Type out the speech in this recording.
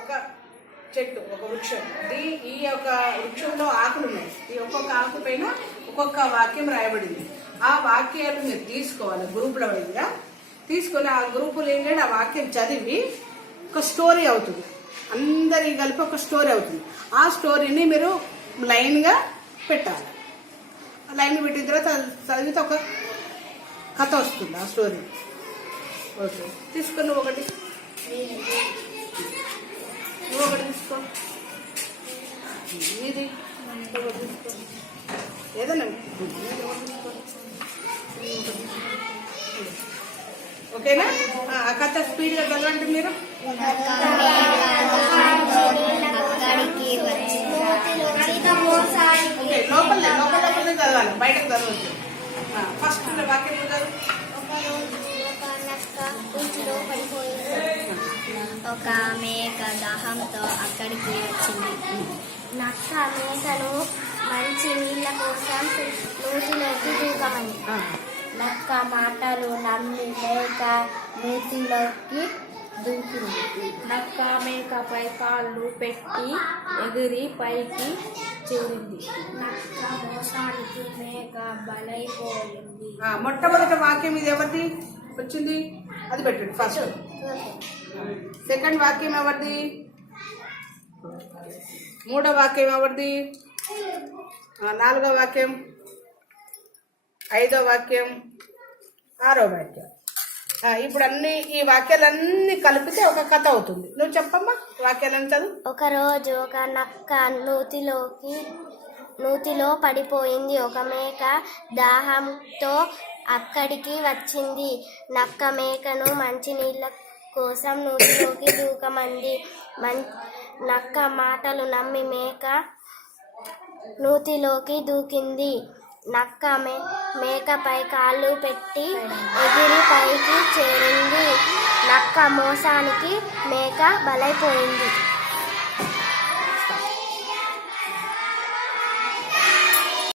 ఒక చెట్టు, ఒక వృక్షం. ఈ యొక్క వృక్షంలో ఆకులు ఉన్నాయి. ఈ ఒక్కొక్క ఆకు పైన ఒక్కొక్క వాక్యం రాయబడింది. ఆ వాక్యాలు మీరు తీసుకోవాలి గ్రూపుల వైజ్గా తీసుకొని ఆ గ్రూపులు ఏంటంటే ఆ వాక్యం చదివి ఒక స్టోరీ అవుతుంది. అందరి కలిపి ఒక స్టోరీ అవుతుంది. ఆ స్టోరీని మీరు లైన్గా పెట్టాలి. లైన్ పెట్టిన తర్వాత చదివితే ఒక కథ వస్తుంది ఆ స్టోరీ. ఓకే, తీసుకొని నువ్వు ఒకటి తీసుకో, ఇది ఒకటి తీసుకో, ఏదన్నా ఓకేనా? ఆ కథ స్పీడ్గా చదవండి మీరు. ఓకే, లోపలనే చదవాలి, బయటకు చదవచ్చు. ఫస్ట్ వాక్యం చదువు. ఒక మేక దాహంతో అక్కడికి వచ్చింది. నక్క మేకను మంచి నీళ్ళ కోసం నూతిలోకి దూకమని. నక్క మాటలు నమ్మి మేక నూతిలోకి దూకింది. నక్క మేకపై కాళ్ళు పెట్టి ఎగిరి పైకి చేరింది. నక్క మోసానికి మేక బలైపోయింది. మొట్టమొదటి వాక్యం ఇది ఎవరిది వచ్చింది? అది పెట్టండి ఫస్ట్. సెకండ్ వాక్యం ఎవరిది? మూడో వాక్యం ఎవరిది? నాలుగో వాక్యం, ఐదో వాక్యం, ఆరో వాక్యం. ఇప్పుడు ఈ వాక్యాలన్నీ కలిపితే ఒక కథ అవుతుంది. నువ్వు చెప్పమ్మా వాక్యాలను చదువు. ఒకరోజు ఒక నక్క నూతిలో పడిపోయింది. ఒక మేక దాహంతో అక్కడికి వచ్చింది. నక్క మేకను మంచినీళ్ళ కోసం నూతిలోకి దూకమంది. నక్క మాటలు నమ్మి మేక నూతిలోకి దూకింది. నక్క మేకపై కాళ్ళు పెట్టి ఎగిరి పైకి చేరింది. నక్క మోసానికి మేక బలైపోయింది.